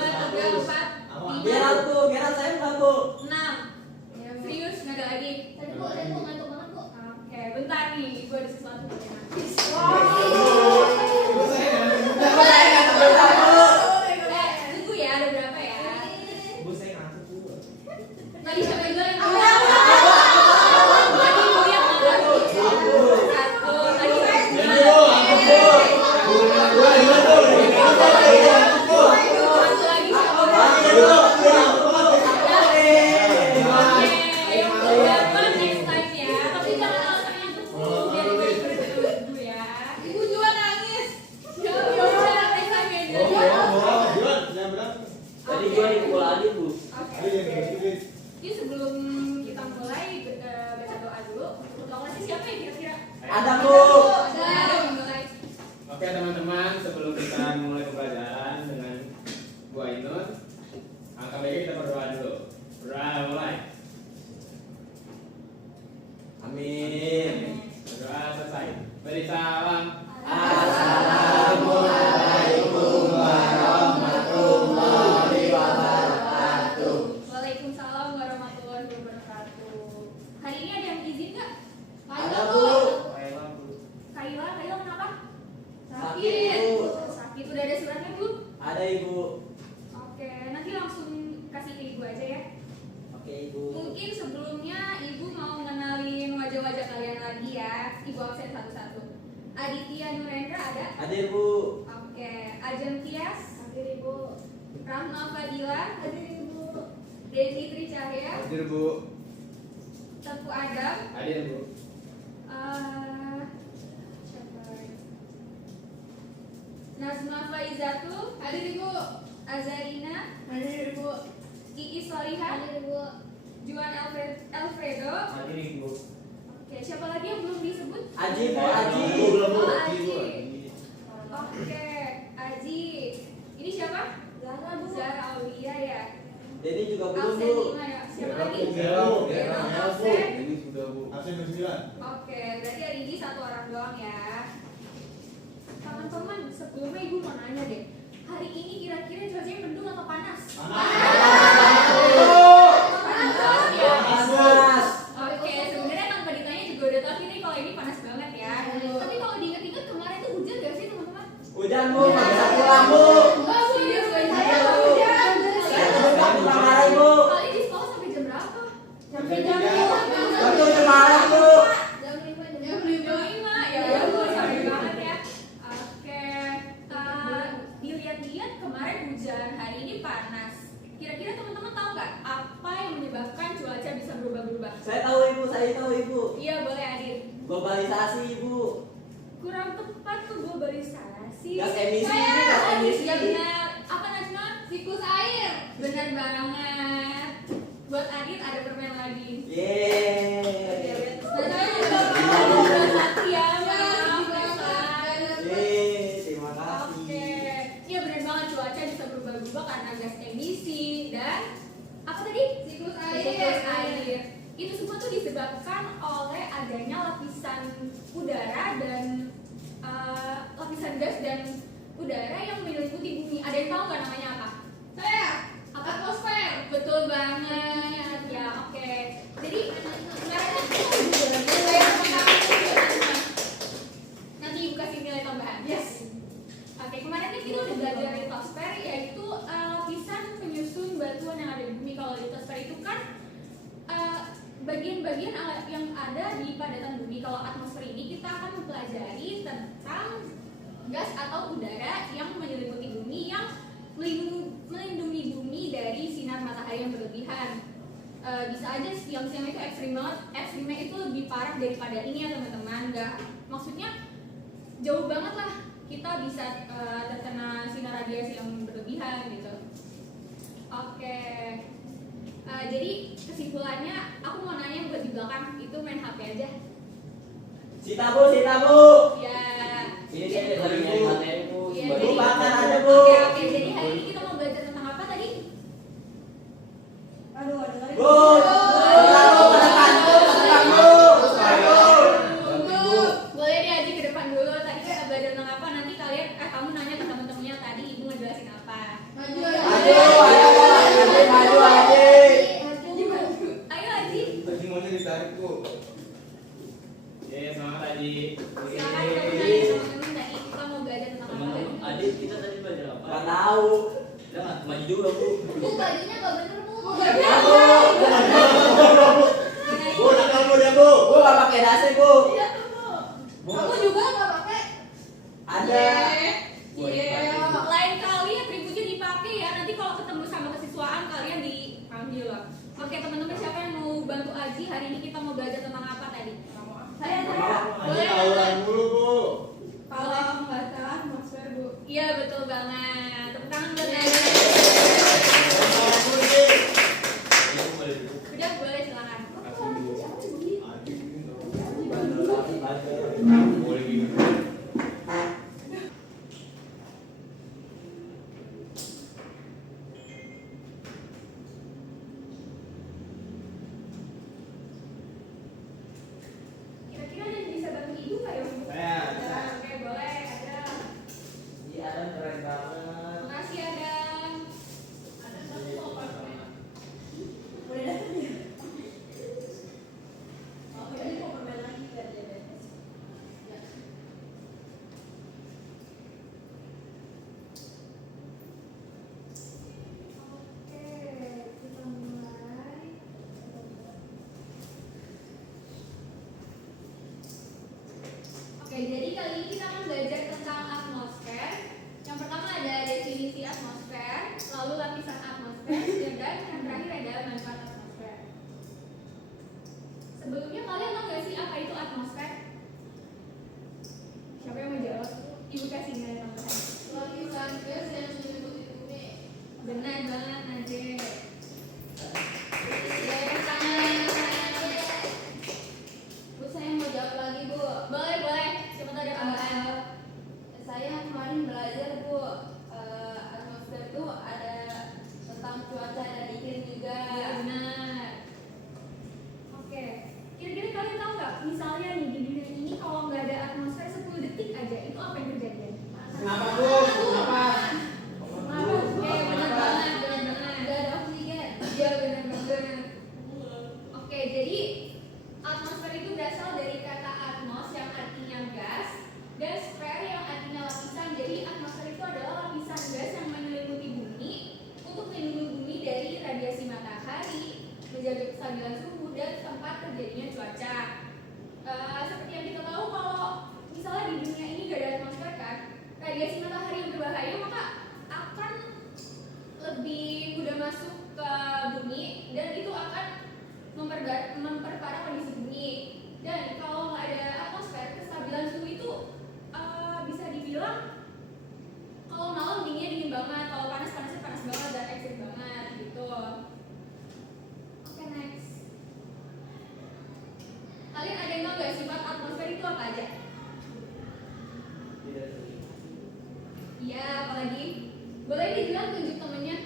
3, 4, 5. Gerak saya enggak, Bu. 6. Serius nggak ada lagi? Tadi Bu, ngantuk banget Bu. Oke, bentar nih, gue ada sesuatu buat Nafis. Tunggu ya, ada berapa ya? Bu, saya ngantuk, Bu. Tadi siapa yang bilang? Tadi gue yang ngomong. 1, tadi satu lagi siapa? Dapat next time ya, tapi jangan alasan yang tuh biar gue ikut dulu ya. Ibu juga nangis. Ya udah, next time ya Juan. Tadi gua dipukul lagi, Bu. Oke. Jadi sebelum kita mulai baca doa dulu. Doa sih siapa ya kira-kira? Ada, Bu. Ada yang mulai. Oke teman-teman, sebelum kita mulai pembelajaran dengan Bu Ainun, angka baiknya kita berdoa dulu. Berdoa mulai. Amin. Berdoa selesai. Beri salam. Assalamualaikum warahmatullahi wabarakatuh. Waalaikumsalam warahmatullahi wabarakatuh. Hari ini ada yang izin nggak? Ada, Bu. Kaila kenapa? Sakit, Bu. Sakit. Udah ada suratnya belum? Ada, Ibu. Oke, nanti langsung kasih ke ibu aja ya. Oke, Ibu. Mungkin sebelumnya ibu mau ngenalin wajah-wajah kalian lagi ya. Ibu absen satu-satu. Aditya Nurendra ada? Ada, Ibu. Oke, Ajeng Tias, hadir ibu. Rahma Fadila, hadir ibu. Devi Tri Cahya, Hadir Bu. Teguh Adam, Hadir Bu. siapa? Nazma Faizatul, hadir ibu. Azarina, hadir ibu. Iis Soliha, hadir ibu. Juan Alfredo. Hadir, Ibu. Oke, siapa lagi yang belum disebut? Aji, Bu. Aji. Oh, Aji. Oke, Aji. Ini siapa? Zara Bu. Zara Aulia ya. Dedi juga belum, Absen Bu. 5 ya. Siapa Gera, lagi? Bu. Gera, Bu. Gera, Gera, absen. Ini sudah Bu. Oke, berarti hari ini satu orang doang ya. Teman-teman, sebelumnya ibu mau nanya deh. Hari ini kira-kira cuacanya mendung atau panas? Panas ya. Panas. Oke, sebenarnya tanpa ditanya juga udah tahu ini kalau ini panas banget ya. Tapi kalau diinget-inget kemarin tuh hujan gak sih teman-teman? Hujan, Bu. Nggak bisa pulang, Bu. Enggak, Bu. Iya, Bu. Hujan. Saya udah pulang hari, Bu. Kali di sekolah sampai jam berapa? Jam Jam 3. Betul, Semarang, Bu. Jam 5. Jam 5 ya, ya Bu, sampai banget ya. Oke, dilihat-lihat kemarin hujan, hari ini panas. Kira-kira teman-teman tahu nggak apa yang menyebabkan cuaca bisa berubah-berubah? Saya tahu, Ibu. Saya tahu, Ibu. Iya, boleh Adit. Globalisasi, Ibu. Kurang tepat tuh globalisasi. Gas emisi, gas emisi. Ya benar. Apa Najma? Siklus air. Benar banget. Buat Adit ada permen lagi. Yeay. Najma juga satu ya, maaf. Yeay, terima kasih. Oke, iya benar banget cuaca bisa berubah-ubah karena gas emisi dan apa tadi? Siklus Siklus air. air. Itu semua tuh disebabkan oleh adanya lapisan udara dan lapisan gas dan udara yang menyelimuti bumi. Ada yang tahu nggak namanya apa? Saya. Apa? Atmosfer. Betul banget ya. Oke. Jadi kemarin nanti ibu kasih nilai tambahan. Yes. Oke, kemarin kan kita udah belajar litosfer, yaitu lapisan penyusun batuan yang ada di bumi. Kalau litosfer itu kan bagian-bagian yang ada di padatan bumi. Kalau atmosfer ini kita akan mempelajari tentang gas atau udara yang menyelimuti bumi yang melindungi bumi dari sinar matahari yang berlebihan. Bisa aja siang-siang itu ekstrim banget. Ekstrimnya itu lebih parah daripada ini ya teman-teman. Maksudnya jauh banget lah kita bisa terkena sinar radiasi yang berlebihan gitu. Oke. Jadi kesimpulannya aku mau nanya yang buat di belakang itu main HP aja. Sita, Bu. Ya. Ini saya lagi nyari materi, Bu. Iya, Bu, jadi- makan ada, Bu. Oke, jadi hari ini kita mau belajar tentang apa tadi? Aduh. Bu. Tenang, Bu. Pada kantor, tenang, Bu. Boleh deh Aji ke depan dulu. Tadi kita belajar tentang apa? Nanti kamu nanya ke teman-temannya tadi ibu ngejelasin apa. Maju. Maju. Jangan maju juga, Bu. Bu, bajunya nggak bener, Bu. Bu, nakal Bu dia, Bu. Bu enggak pakai dasi, Bu. Iya tuh, Bu. Bu. Aku juga nggak pakai. Ada. Iya. Lain kali atributnya dipakai ya. Nanti kalau ketemu sama kesiswaan kalian dipanggil lah. Oke teman-teman, siapa yang mau bantu Aji? Hari ini kita mau belajar tentang apa tadi? Saya. Aja tawuran mulu, Bu. Kalau nggak salah, atmosfer, Bu. Iya betul banget. Tepuk tangan buat Aji. Tawuran mulu, Ji. Udah boleh silakan. Boleh gitu. Kira-kira ada yang bisa bantu ibu nggak ya? Saya. Oke boleh ada. Iya, Adam keren banget. Makasih Adam. Boleh datang ya? Oh, ini mau bermain lagi biar dia beres. Ya. Oke, kita mulai. Oke, jadi kali ini kita akan belajar tentang atmosfer. Yang pertama ada definisi atmosfer, lalu lapisan atmosfer, dan yang terakhir adalah manfaat atmosfer. Sebelumnya kalian tahu nggak sih apa itu atmosfer? Siapa yang mau jawab? Ibu kasih nilai tambahan. Lapisan gas yang menyelimuti bumi. Benar banget, Najee. Bu, saya mau jawab lagi, Bu. Boleh, boleh. Siapa tahu ada tambahan. Saya kemarin belajar, Bu, atmosfer itu ada tentang cuaca dan iklim juga. Iya benar. Oke, kira-kira kalian tahu nggak? Misalnya nih di dunia ini kalau nggak ada atmosfer 10 detik aja, itu apa yang terjadi? Kenapa, Bu? Kenapa? Oke, benar banget, benar banget. Nggak ada oksigen. Iya benar banget. Oke, jadi atmosfer itu berasal dari kata atmos yang artinya gas dan sphere yang artinya lapisan. Jadi atmosfer itu adalah lapisan gas yang menyelimuti bumi untuk melindungi bumi dari radiasi matahari, menjaga kestabilan suhu dan tempat terjadinya cuaca. Seperti yang kita tahu kalau misalnya di dunia ini gak ada atmosfer kan, radiasi matahari yang berbahaya maka akan lebih mudah masuk ke bumi dan itu akan memperparah kondisi bumi. Dan kalau nggak ada atmosfer, kestabilan suhu itu bisa dibilang kalau malam dinginnya dingin banget, kalau panas-panasnya panas banget dan ekstrim banget gitu. Oke, next. Kalian ada yang tahu nggak sifat atmosfer itu apa aja? Iya, apalagi? Boleh dibilang tunjuk temennya?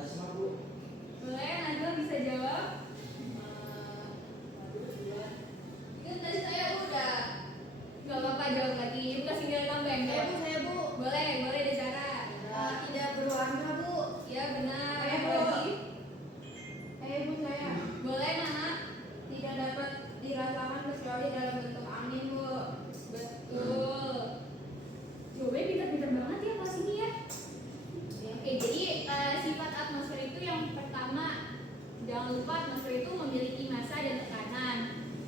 Asma, Bu. Boleh, Najwa bisa jawab? Kan tadi saya udah. Gak apa-apa, jawab lagi. Ibu kasih nilai tambah yang jawab. Saya, Bu. Boleh, boleh deh Zara. Tidak berwarna, Bu. Ya benar. Saya, Bu. Apalagi? Bu, saya. Boleh, Nana. Tidak dapat dirasakan kecuali dalam bentuk angin, Bu. Betul. Jawabnya pintar-pintar banget ya kelas ini ya. Oke, jadi sifat atmosfer itu yang pertama, jangan lupa atmosfer itu memiliki massa dan tekanan.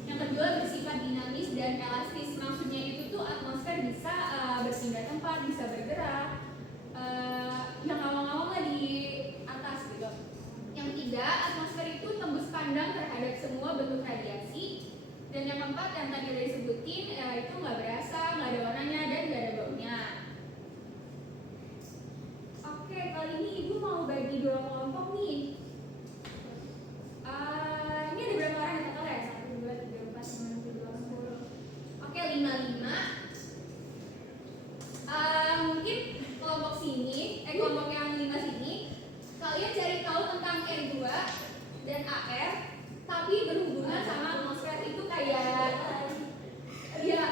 Yang kedua bersifat dinamis dan elastis. Maksudnya itu tuh atmosfer bisa berpindah tempat, bisa bergerak, yang ngawang-ngawang lah di atas gitu. Yang ketiga, atmosfer itu tembus pandang terhadap semua bentuk radiasi. Dan yang keempat yang tadi udah disebutin, itu nggak berasa, nggak ada warnanya dan nggak ada baunya. Oke, kali ini ibu mau bagi 2 kelompok nih. Ini ada berapa orang yang total ya? 1, 2, 3, 4, 5, 6, 7, 8, 10. Oke, 5. Mungkin kelompok sini, kelompok yang 5 sini, kalian cari tahu tentang N2 dan AR, tapi berhubungan sama atmosfer itu kayak ya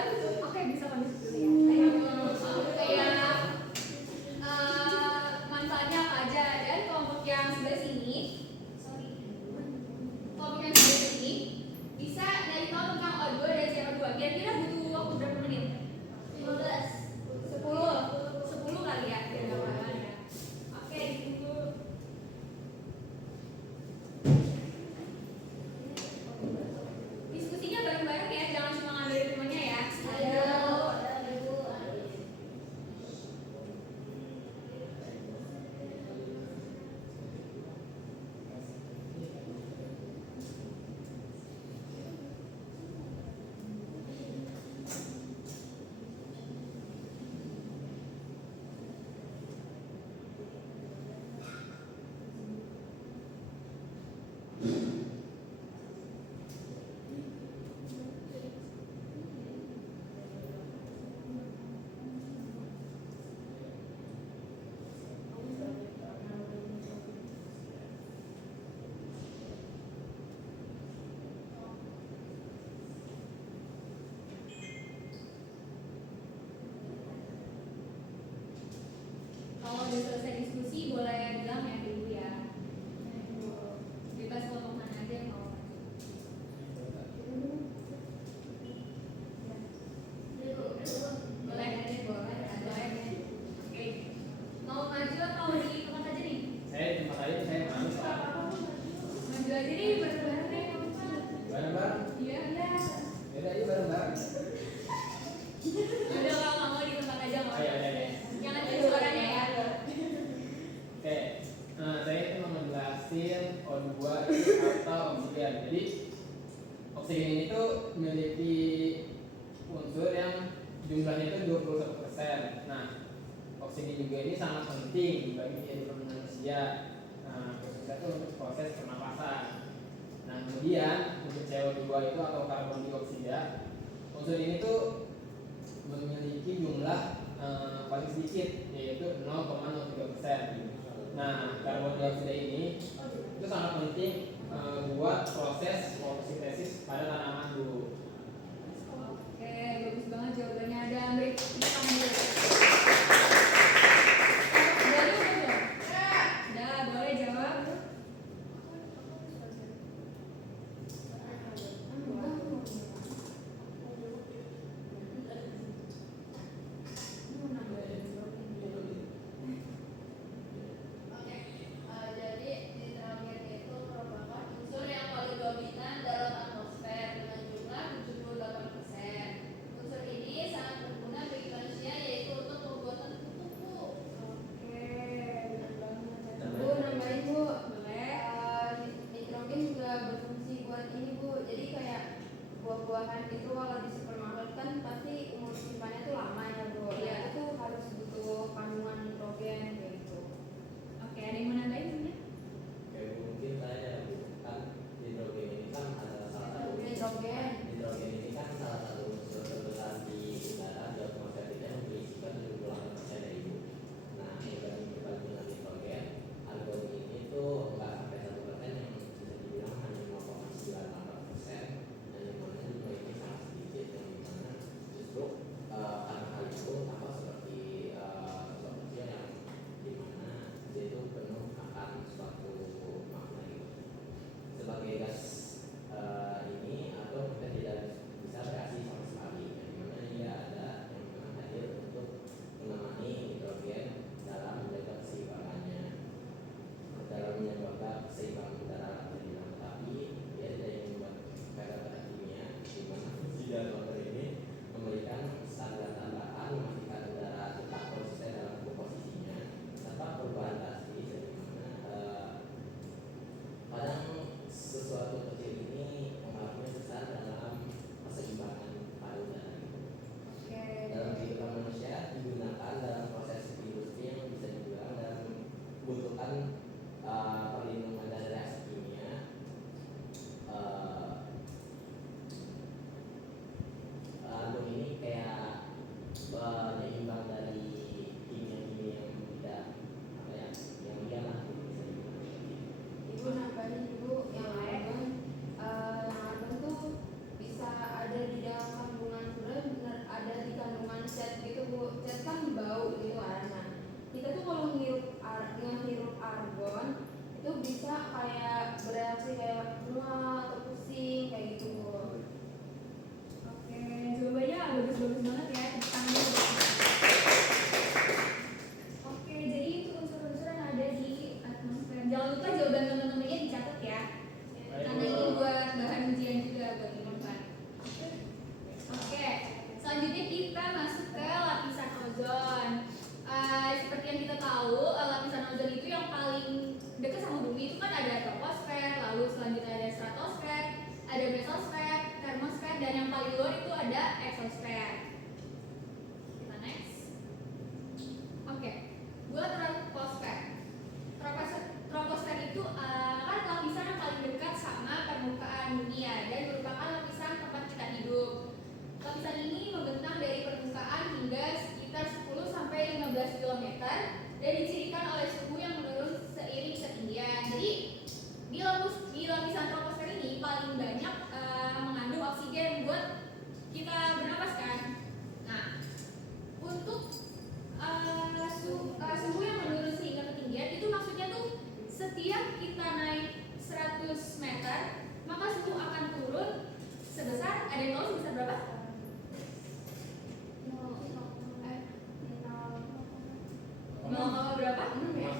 Kalau udah selesai diskusi boleh bilang ya dulu ya. Bebas kelompok mana aja yang mau. Boleh, boleh. Oke. Mau maju atau di tempat aja nih? Saya di tempat aja, saya malu soalnya. Maju aja nih bareng-bareng deh. Bareng-bareng. Iya, iya. Yaudah, yuk bareng-bareng. Udah kalau nggak mau di tempat aja nggak Ayo, apa-apa. ayo, ayo. Jangan cari suaranya ya. Oke, saya itu mau ngejelasin O2 itu atau oksigen. Jadi oksigen ini tuh memiliki unsur yang jumlahnya itu 21%. Nah, oksigen juga ini sangat penting bagi kehidupan manusia. Nah, khususnya itu untuk proses pernapasan. Nah, kemudian untuk CO2 itu atau karbon dioksida, unsur ini tuh memiliki jumlah paling sedikit yaitu 0,03%. Nah, karbon dioksida ini itu sangat penting buat proses fotosintesis pada tanaman dulu. Oke, bagus banget jawabannya. Ada break kita dulu. Udah lu belum? Udah, boleh jawab. Oke, jadi nitrogen itu merupakan unsur yang paling dominan dalam atmosfer dengan jumlah berapa? 6 ya?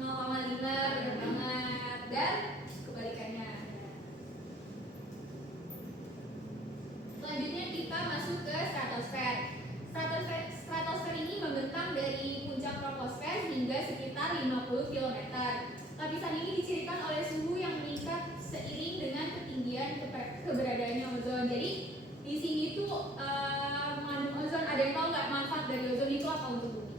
0,5, benar banget. Dan kebalikannya. Selanjutnya kita masuk ke stratosfer. Stratosfer ini membentang dari puncak troposfer hingga sekitar 50 km. Lapisan ini dicirikan oleh suhu yang meningkat seiring dengan ketinggian keberadaannya ozon. Jadi di sini tuh mengandung ozon. Ada yang tahu nggak manfaat dari ozon itu apa untuk bumi?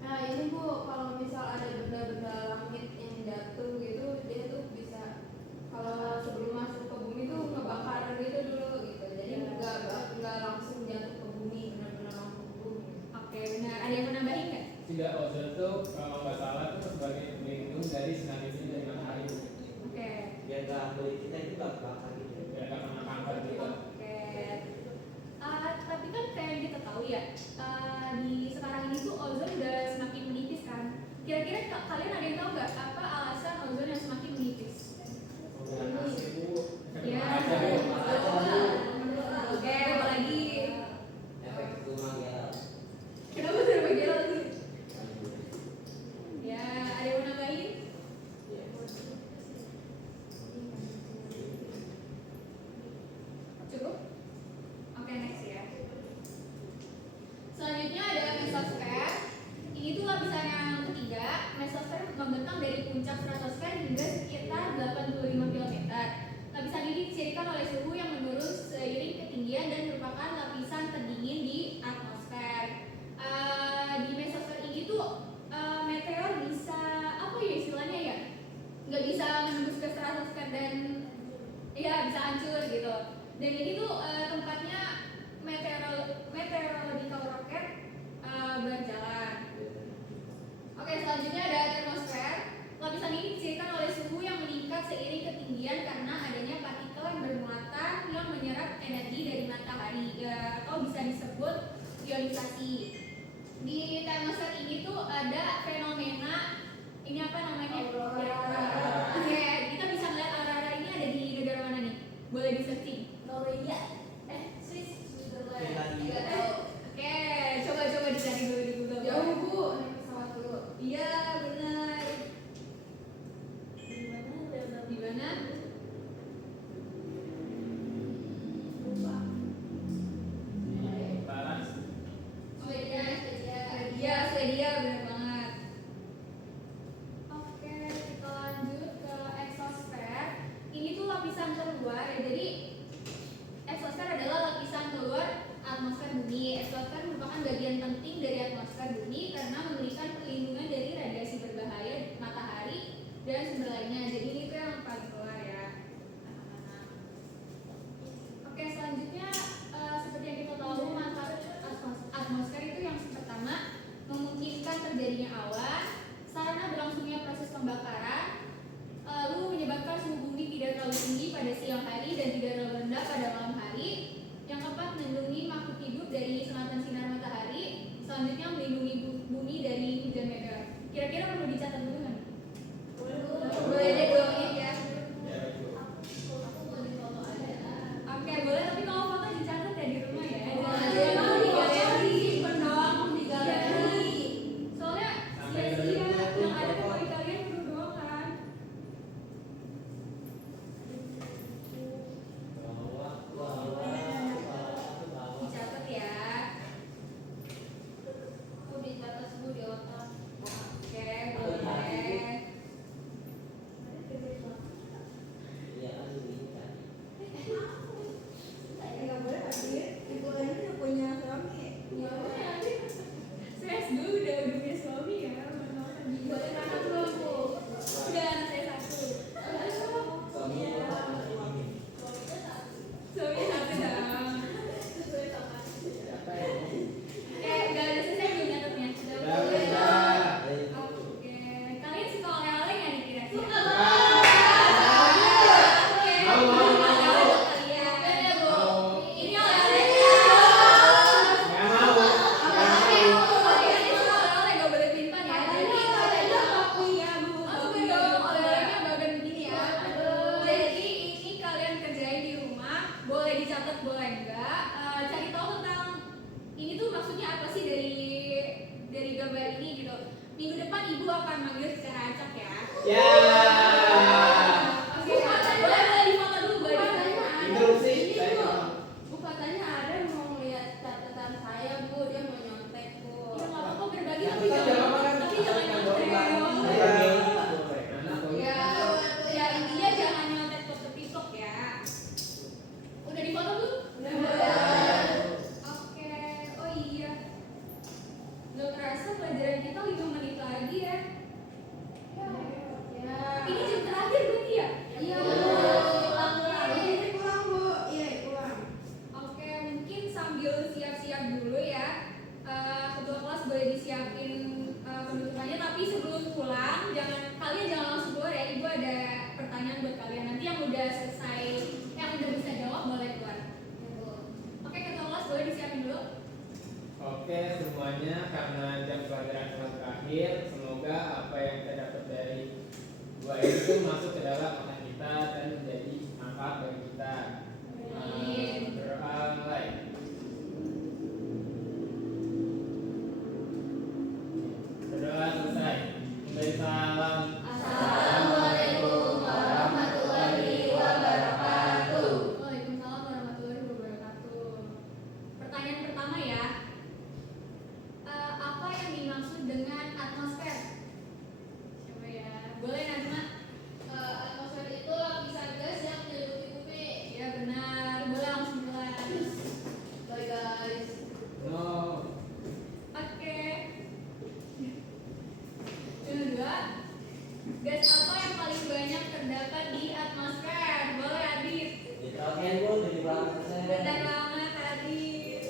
Nah ini Bu, kalau misal ada benda-benda langit yang jatuh gitu, dia tuh bisa kalau sebelum masuk ke bumi tuh ngebakar gitu dulu gitu. Jadi nggak langsung jatuh ke bumi, benar-benar langsung ke bumi. Oke, benar. Ada yang mau nambahin nggak? Tidak, ozon itu kalau nggak salah itu sebagai pelindung dari sinar UV dari matahari. Oke. Biar nggak kulit kita itu nggak bakar gitu. Biar nggak kena kanker gitu. Oke. Tapi kan kayak yang kita tahu ya, di sekarang ini tuh ozon udah semakin menipis kan. Kira-kira kalian ada yang tahu nggak apa alasan ozon yang semakin menipis? Penggunaan AC Bu. Ya. Ada, Bu. Oke, apa lagi? Efek rumah Gerald. Kenapa sudah bagian lagi? Ya, ada yang mau nambahin? Iya. Cukup? Oke, next ya. Selanjutnya ada mesosfer. Ini tuh lapisan yang ketiga. Mesosfer membentang dari puncak stratosfer hingga sekitar 85 km. Lapisan ini dicirikan oleh suhu yang menurun seiring ketinggian dan merupakan lapisan terdingin di atmosfer. Di mesosfer ini tuh meteor bisa apa ya istilahnya ya? Nggak bisa menembus ke stratosfer dan ya bisa hancur gitu. Dan ini tuh tempatnya meteorological rocket berjalan. Oke, selanjutnya ada termosfer. Lapisan ini dicirikan oleh suhu yang meningkat seiring ketinggian karena adanya partikel yang bermuatan yang menyerap energi dari matahari atau bisa disebut ionisasi. Di termosfer ini tuh ada fenomena ini apa namanya? Aurora. Oke, kita bisa melihat aurora ini ada di negara mana nih? Boleh di searching. Norwegia. Swiss. Finlandia. Nggak tahu. Oke, coba dicari dulu di Google. Jauh Bu, naik pesawat dulu. Iya, benar. Di mana? Paras. Swedia. Iya, Swedia, benar banget. Oke, kita lanjut ke exosfer. Ini tuh lapisan terluar ya. Jadi exosfer adalah lapisan keluar atmosfer bumi. Exosfer merupakan bagian penting dari atmosfer bumi karena memberikan perlindungan dari radiasi berbahaya matahari dan sumber lainnya. Jadi ini tuh yang paling keluar ya. Oke, selanjutnya seperti yang kita tahu manfaat atmosfer itu yang pertama memungkinkan terjadinya awan, sarana berlangsungnya proses pembakaran, lalu menyebabkan suhu bumi tidak terlalu tinggi pada siang hari dan tidak terlalu rendah pada malam hari. Yang keempat, melindungi makhluk hidup dari sengatan sinar matahari. Selanjutnya melindungi bumi dari hujan mega. Kira-kira perlu dicatat dulu kan? Boleh deh doain ya. Ya, itu. Oke, boleh tapi kalau foto dicatat ya di rumah ya. Jangan di galeri, Pendong di galeri. soalnya Sampai sia-sia 2020 yang ada memori kalian perlu doang kan. Bawa. Dicatat ya. Minggu depan ibu akan manggil secara acak ya. Ya. Oke, boleh difoto dulu, boleh difoto. Interupsi. Ini, Saya Bu. paham. Bu katanya ada yang mau ngeliat catatan saya, Bu. Dia mau nyontek, Bu. Ya nggak apa-apa berbagi Ya, tapi kita jangan jangan makan. tapi jangan Jangan nyontek. bawa Iya. Ya, Ya intinya jangan nyontek TikTok ya. Udah difoto belum? Udah. Oke, oh iya. Gak kerasa pelajaran kita 5 menit lagi ya. Ya. Ini jam terakhir berarti ya? Iya, Bu. Bu. Oke. Ini pulang, Bu. Iya, pulang. Oke, mungkin sambil siap-siap dulu ya. Ketua kelas boleh disiapin penutupannya, tapi sebelum pulang kalian jangan langsung keluar ya. Ibu ada pertanyaan buat kalian. Nanti yang udah selesai, yang udah bisa jawab boleh keluar. Oke, ketua kelas boleh disiapin dulu. Oke semuanya, karena jam pelajaran telah berakhir, semoga apa yang kita dapat dari dua itu masuk ke dalam otak kita dan menjadi manfaat bagi kita. Amin. Berdoa mulai. Berdoa selesai. Memberi salam. Assalamualaikum warahmatullahi wabarakatuh. Waalaikumsalam warahmatullahi wabarakatuh. Pertanyaan pertama ya. Apa yang dimaksud dengan atmosfer? Coba ya. Boleh Najma? Atmosfer itu lapisan gas yang menyelimuti bumi. Ya benar. Boleh langsung jelas. Bye, guys. No. Oke. Yang kedua, gas apa yang paling banyak terdapat di atmosfer? Boleh Adit. Nitrogen, Bu, 70%. Benar banget Adit.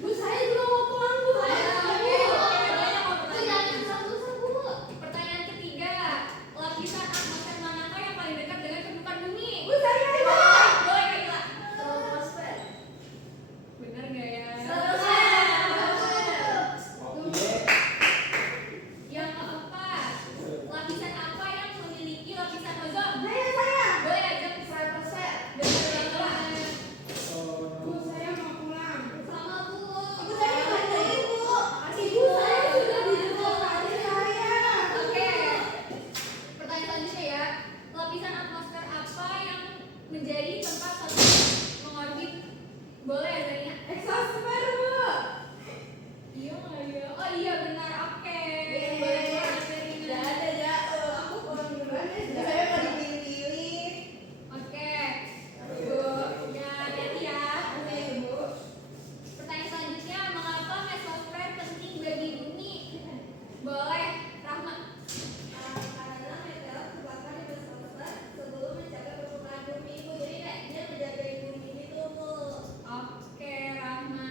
Bu, saya juga mau pulang, Bu. Ayo, oke, banyak kok pertanyaan. Susah-susah, Bu. Pertanyaan ketiga, lapisan atmosfer manakah yang paling dekat dengan permukaan bumi? Bu, saya Boleh Kaila. Troposfer. Benar nggak ya? Oke. Yang keempat, lapisan apa yang memiliki lapisan ozon? Saya. Boleh aja. Stratosfer. Benar banget. Bu, saya mau pulang. Sama Bu. Bu, saya bantuin, Bu. Ibu saya sudah di depan tadi saya. Oke. Pertanyaan selanjutnya ya. Lapisan atmosfer apa yang menjadi tempat satelit mengorbit? Boleh ya Zarina? Exosfer, Bu. Iya nggak ya? Oh iya benar. Oke. Yeay. Boleh banget Zarina. Aku pulang duluan ya. Saya mau dipilih-pilih. Oke. Bu, ya hati-hati ya. Oke, Bu. Pertanyaan selanjutnya, mengapa mesosfer penting bagi bumi? Boleh, Rahma. Karena meteor terbakar di mesosfer sebelum mencapai permukaan bumi, Bu. Jadi kayak dia menjaga bumi gitu, Bu. Oke, Rahma.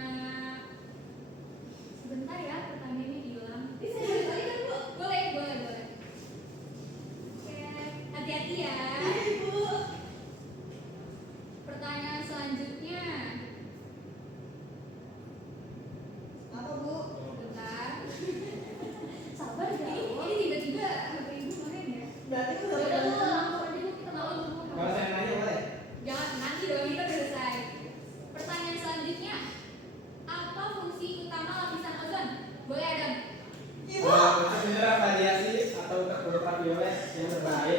Sebentar ya, pertanyaannya hilang. Bisa dari tadi kan, Bu? Boleh, boleh, boleh. Oke, hati-hati ya. Bu. Pertanyaan selanjutnya. Apa, Bu? Bentar. Sabar ya. Ini tiba-tiba HP ibu kemarin ya. Berarti Ya udah Bu, langsung aja Bu, kita mau dulu. Kalau saya nanya boleh? Jangan nanti dong, kita udah selesai. Pertanyaan selanjutnya, apa fungsi utama lapisan ozon? Boleh Adam? Menyerap radiasi atau ultraviolet yang berbahaya